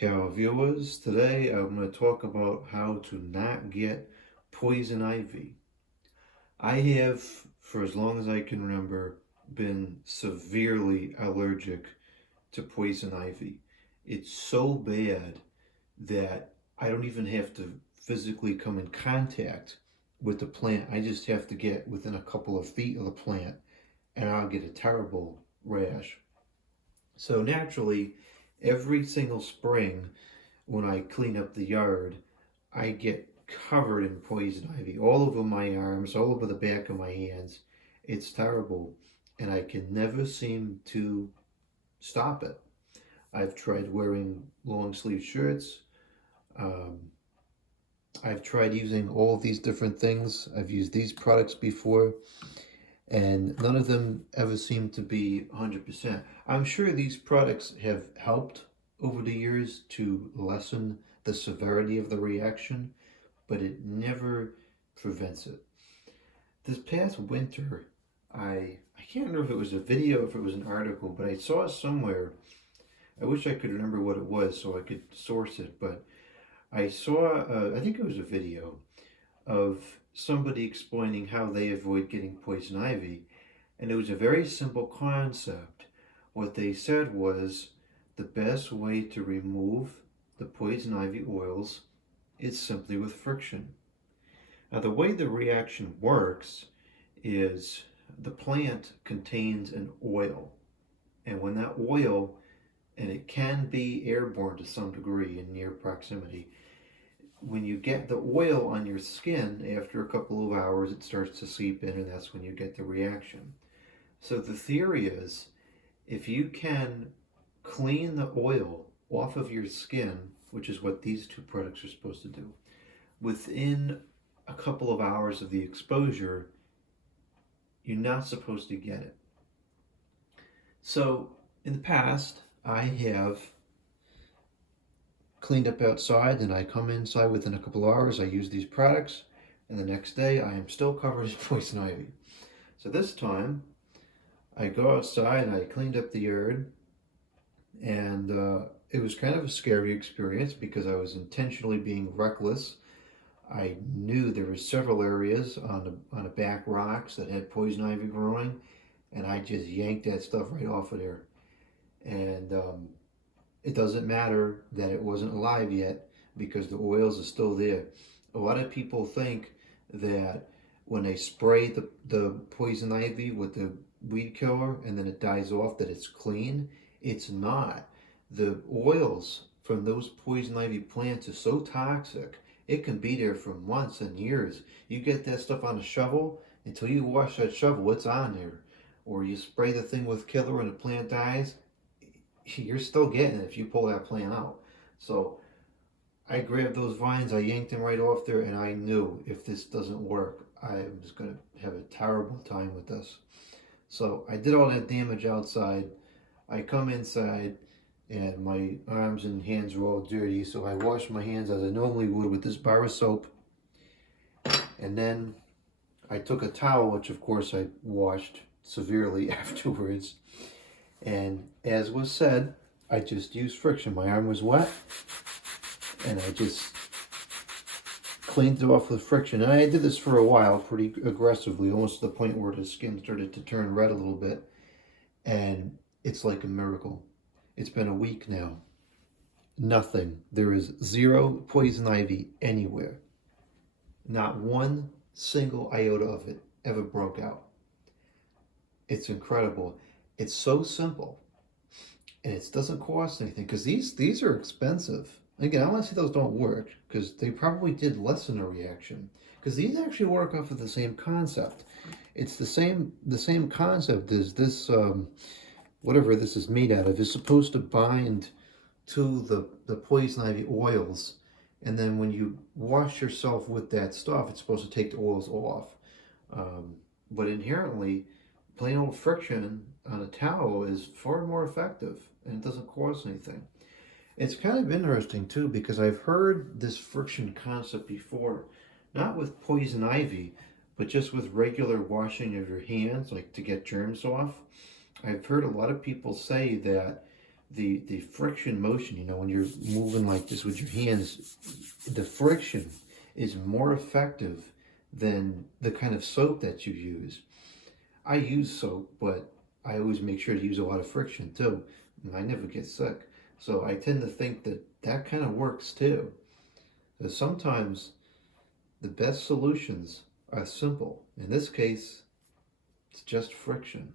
Hello viewers, today I'm going to talk about how to not get poison ivy. I have, for as long as I can remember, been severely allergic to poison ivy. It's so bad that I don't even have to physically come in contact with the plant. I just have to get within a couple of feet of the plant and I'll get a terrible rash. So naturally, every single spring when I clean up the yard, I get covered in poison ivy all over my arms, all over the back of my hands. It's terrible, and I can never seem to stop it. I've tried wearing long sleeve shirts. Um, I've tried using all of these different things. I've used these products before, and none of them ever seem to be 100%. I'm sure these products have helped over the years to lessen the severity of the reaction, but it never prevents it. This past winter, I can't remember if it was a video, if it was an article, but I saw somewhere. I wish I could remember what it was so I could source it, but I saw, I think it was a video of somebody explaining how they avoid getting poison ivy, and it was a very simple concept. What they said was the best way to remove the poison ivy oils is simply with friction. Now, the way the reaction works is the plant contains an oil, and when that oil, and it can be airborne to some degree in near proximity, when you get the oil on your skin after a couple of hours, it starts to seep in, and that's when you get the reaction. So the theory is if you can clean the oil off of your skin, which is what these two products are supposed to do, within a couple of hours of the exposure, you're not supposed to get it. So in the past, I have cleaned up outside and I come inside within a couple of hours. I use these products, and the next day I am still covered in poison ivy. So this time I go outside and I cleaned up the yard, and it was kind of a scary experience because I was intentionally being reckless. I knew there were several areas on the back rocks that had poison ivy growing, and I just yanked that stuff right off of there. And it doesn't matter that it wasn't alive yet because the oils are still there. A lot of people think that when they spray the poison ivy with the weed killer and then it dies off that it's clean. It's not. The oils from those poison ivy plants are so toxic, it can be there for months and years. You get that stuff on a shovel, until you wash that shovel, it's on there. Or you spray the thing with killer and the plant dies, you're still getting it if you pull that plant out. So I grabbed those vines, I yanked them right off there, and I knew if this doesn't work, I'm just going to have a terrible time with this. So I did all that damage outside. I come inside, and my arms and hands are all dirty, so I wash my hands as I normally would with this bar of soap. And then I took a towel, which of course I washed severely afterwards. And as was said, I just used friction. My arm was wet, and I just cleaned it off with friction. And I did this for a while, pretty aggressively, almost to the point where the skin started to turn red a little bit. And it's like a miracle. It's been a week now. Nothing. There is zero poison ivy anywhere. Not one single iota of it ever broke out. It's incredible. It's so simple, and it doesn't cost anything because these are expensive. Again, I want to say those don't work because they probably did lessen a reaction because these actually work off of the same concept. It's the same concept as this whatever this is made out of is supposed to bind to the poison ivy oils, and then when you wash yourself with that stuff, it's supposed to take the oils off. But inherently, plain old friction on a towel is far more effective and it doesn't cost anything. It's kind of interesting too because I've heard this friction concept before, not with poison ivy, but just with regular washing of your hands, like to get germs off. I've heard a lot of people say that the friction motion, you know, when you're moving like this with your hands, the friction is more effective than the kind of soap that you use. I use soap, but I always make sure to use a lot of friction too. And I never get sick. So I tend to think that that kind of works too. So sometimes the best solutions are simple. In this case, it's just friction.